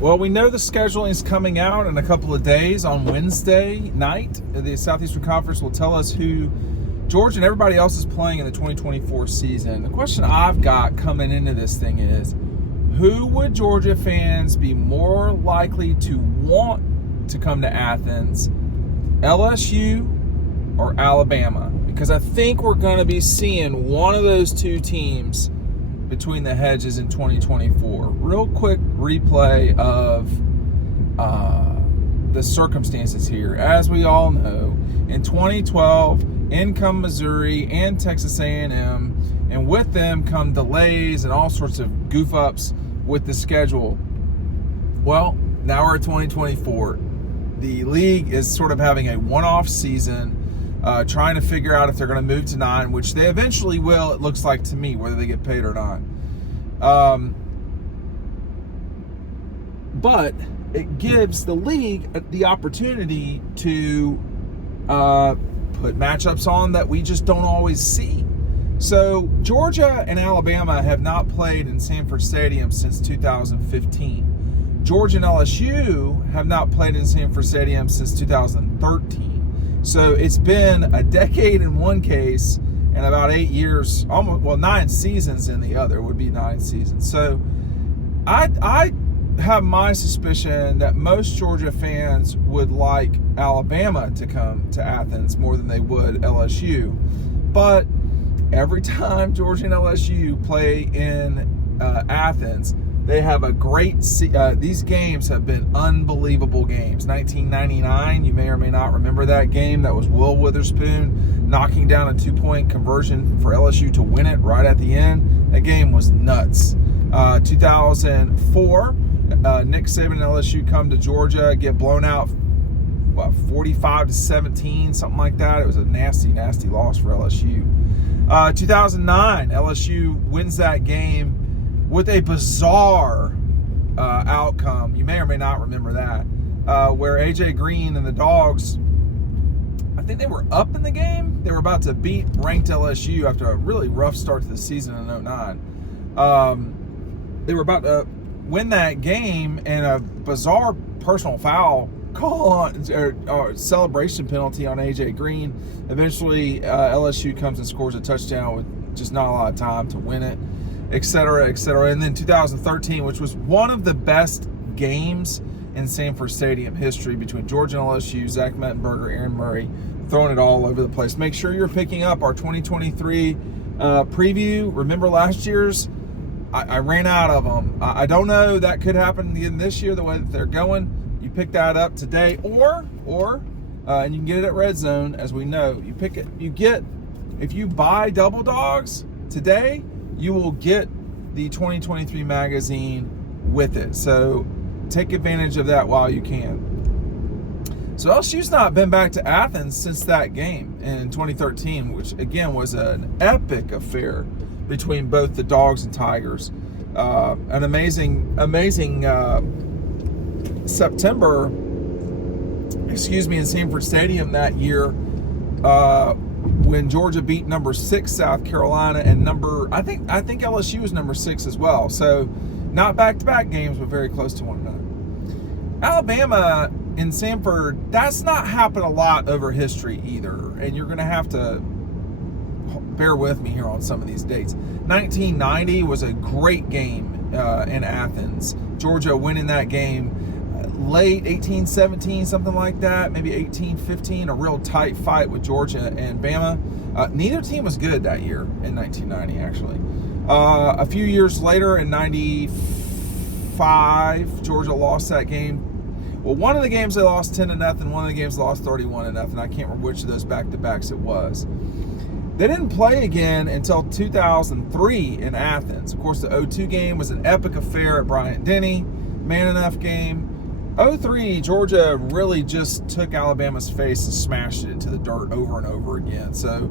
Well, we know the scheduling is coming out in a couple of days on Wednesday night. The Southeastern Conference will tell us who Georgia and everybody else is playing in the 2024 season. The question I've got coming into this thing is, who would Georgia fans be more likely to want to come to Athens, LSU or Alabama? Because I think we're going to be seeing one of those two teams between the hedges in 2024. Real quick replay of the circumstances here. As we all know, in 2012, in come Missouri and Texas A&M, and with them come delays and all sorts of goof ups with the schedule. Well, now we're at 2024. The league is sort of having a one-off season, trying to figure out if they're going to move to 9, which they eventually will, it looks like to me, whether they get paid or not. But it gives the league the opportunity to put matchups on that we just don't always see. So Georgia and Alabama have not played in Sanford Stadium since 2015. Georgia and LSU have not played in Sanford Stadium since 2013. So it's been a decade in one case and about 8 years, almost, well, 9 seasons in the other, would be 9 seasons. So I have my suspicion that most Georgia fans would like Alabama to come to Athens more than they would LSU. But every time Georgia and LSU play in Athens, they have a great, these games have been unbelievable games. 1999, you may or may not remember that game. That was Will Witherspoon knocking down a 2-point conversion for LSU to win it right at the end. That game was nuts. 2004, Nick Saban and LSU come to Georgia, get blown out, 45-17, something like that. It was a nasty, nasty loss for LSU. 2009, LSU wins that game with a bizarre outcome. You may or may not remember that, where A.J. Green and the Dogs, I think they were up in the game. They were about to beat ranked LSU after a really rough start to the season in 2009. They were about to win that game, and a bizarre personal foul call on, or celebration penalty on A.J. Green. Eventually, LSU comes and scores a touchdown with just not a lot of time to win it, et cetera, et cetera. And then 2013, which was one of the best games in Sanford Stadium history between Georgia and LSU, Zach Mettenberger, Aaron Murray, throwing it all over the place. Make sure you're picking up our 2023 preview. Remember last year's? I ran out of them. I don't know, that could happen again this year, the way that they're going. You pick that up today, or and you can get it at Red Zone, as we know. You pick it, you get, if you buy Double Dogs today, you will get the 2023 magazine with it. So take advantage of that while you can. So LSU's not been back to Athens since that game in 2013, which again was an epic affair between both the Dogs and Tigers. An amazing September, in Sanford Stadium that year, when Georgia beat number 6 South Carolina, and I think LSU was number 6 as well. So not back-to-back games, but very close to one another. Alabama in Sanford, that's not happened a lot over history either, and you're going to have to bear with me here on some of these dates. 1990 was a great game in Athens. Georgia winning that game late 18-17, something like that, maybe 18-15, a real tight fight with Georgia and Bama. Neither team was good that year in 1990, actually. A few years later in 95, Georgia lost that game. Well, one of the games they lost 10-0, one of the games they lost 31-0. I can't remember which of those back-to-backs it was. They didn't play again until 2003 in Athens. Of course, the 2002 game was an epic affair at Bryant-Denny, man enough game. 2003, Georgia really just took Alabama's face and smashed it into the dirt over and over again. So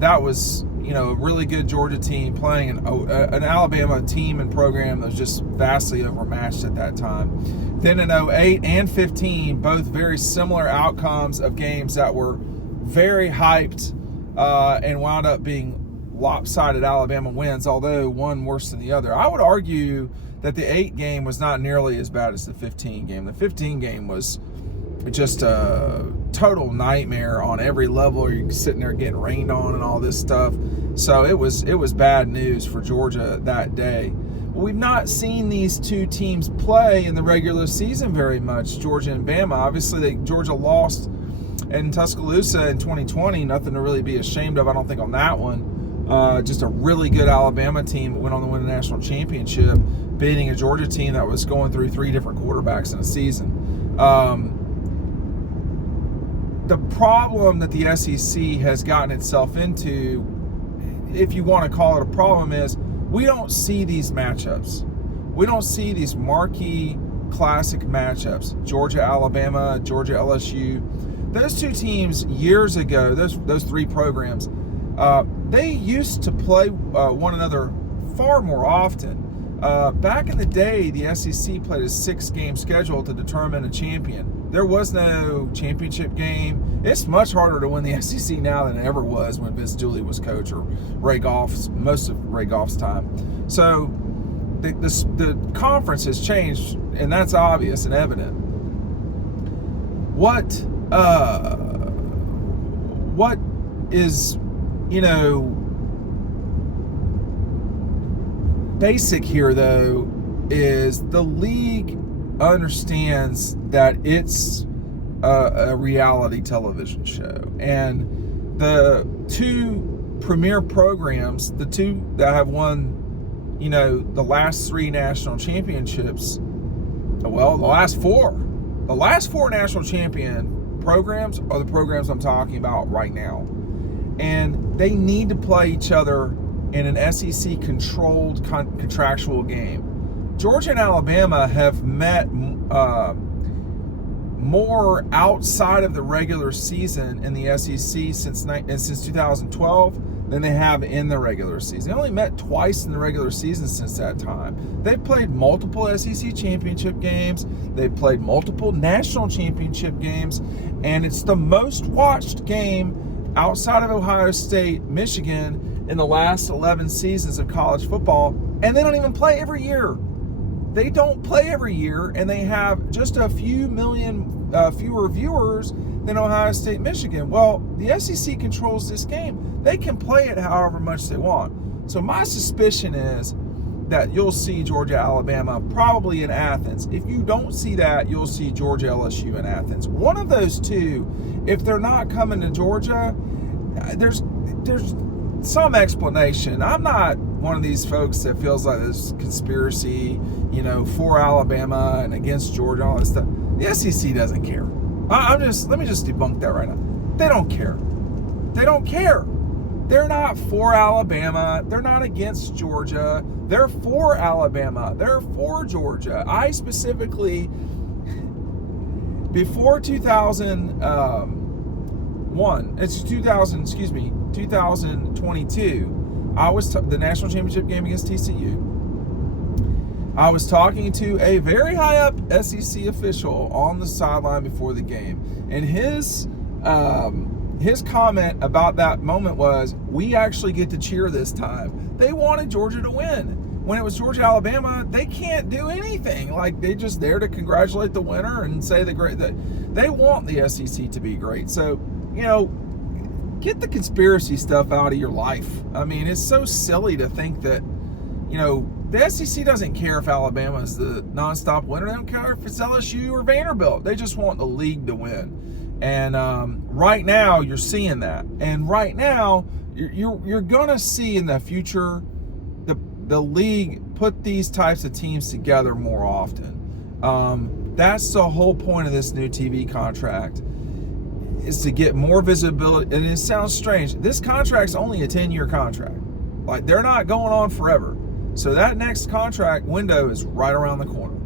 that was, a really good Georgia team playing an Alabama team and program that was just vastly overmatched at that time. Then in 2008 and 2015, both very similar outcomes of games that were very hyped and wound up being lopsided Alabama wins, although one worse than the other. I would argue that the 8 game was not nearly as bad as the 15 game. The 15 game was just a total nightmare on every level. You're sitting there getting rained on and all this stuff. So it was bad news for Georgia that day. We've not seen these two teams play in the regular season very much, Georgia and Bama. Obviously, Georgia lost in Tuscaloosa in 2020. Nothing to really be ashamed of, I don't think, on that one. Just a really good Alabama team that went on to win a national championship, beating a Georgia team that was going through 3 different quarterbacks in a season. The problem that the SEC has gotten itself into, if you want to call it a problem, is we don't see these matchups. We don't see these marquee classic matchups. Georgia, Alabama, Georgia, LSU. Those two teams years ago, those 3 programs, they used to play one another far more often. Back in the day, the SEC played a 6-game schedule to determine a champion. There was no championship game. It's much harder to win the SEC now than it ever was when Vince Dooley was coach, or most of Ray Goff's time. So the conference has changed, and that's obvious and evident. What is, basic here, though, is the league understands that it's a reality television show, and the 2 premier programs, the 2 that have won, the last 3 national championships, well, the last 4 national champion programs are the programs I'm talking about right now, and they need to play each other in an SEC controlled contractual game. Georgia and Alabama have met more outside of the regular season in the SEC since 2012 than they have in the regular season. They only met twice in the regular season since that time. They've played multiple SEC championship games. They've played multiple national championship games, and it's the most watched game outside of Ohio State, Michigan in the last 11 seasons of college football, and they don't even play every year. They don't play every year, and they have just a few million fewer viewers than Ohio State, Michigan. Well, the SEC controls this game. They can play it however much they want. So my suspicion is that you'll see Georgia, Alabama probably in Athens. If you don't see that, you'll see Georgia, LSU in Athens. One of those 2, if they're not coming to Georgia, there's some explanation. I'm not one of these folks that feels like this conspiracy, for Alabama and against Georgia, all that stuff. The SEC doesn't care. Let me just debunk that right now. They don't care. They don't care. They're not for Alabama. They're not against Georgia. They're for Alabama. They're for Georgia. I specifically, before 2022, I was the national championship game against TCU. I was talking to a very high up SEC official on the sideline before the game, and his comment about that moment was, we actually get to cheer this time. They wanted Georgia to win. When it was Georgia, Alabama, they can't do anything. Like, they just there to congratulate the winner and say that they want the SEC to be great. So, get the conspiracy stuff out of your life. I mean, it's so silly to think that, the SEC doesn't care if Alabama is the nonstop winner. They don't care if it's LSU or Vanderbilt. They just want the league to win. And right now, you're seeing that. And right now, you're going to see in the future the league put these types of teams together more often. That's the whole point of this new TV contract, is to get more visibility. And it sounds strange. This contract's only a 10-year contract. Like, they're not going on forever. So that next contract window is right around the corner.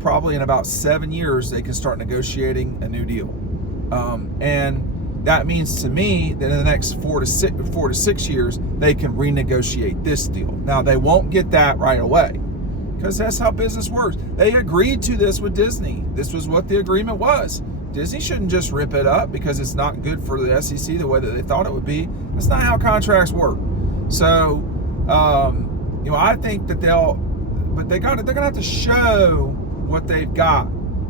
Probably in about 7 years, they can start negotiating a new deal. And that means to me that in the next 4 to 6 years, they can renegotiate this deal. Now, they won't get that right away, because that's how business works. They agreed to this with Disney. This was what the agreement was. Disney shouldn't just rip it up because it's not good for the SEC the way that they thought it would be. That's not how contracts work. So, I think that but they're gonna have to show what they've got.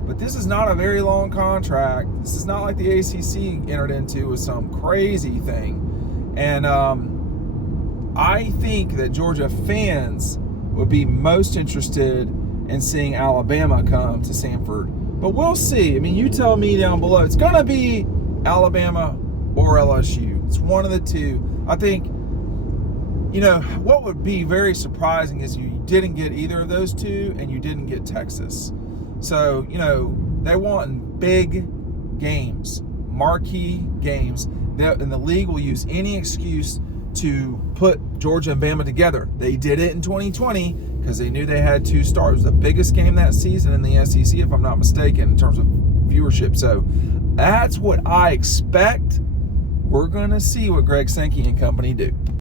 But this is not a very long contract. This is not like the ACC entered into with some crazy thing. And I think that Georgia fans would be most interested in seeing Alabama come to Sanford. But we'll see. I mean, you tell me down below. It's going to be Alabama or LSU. It's one of the two. I think, what would be very surprising is you didn't get either of those two and you didn't get Texas. So, they want big games, marquee games, and the league will use any excuse to put Georgia and Bama together. They did it in 2020 because they knew they had two stars. It was the biggest game that season in the SEC, if I'm not mistaken, in terms of viewership. So that's what I expect. We're going to see what Greg Sankey and company do.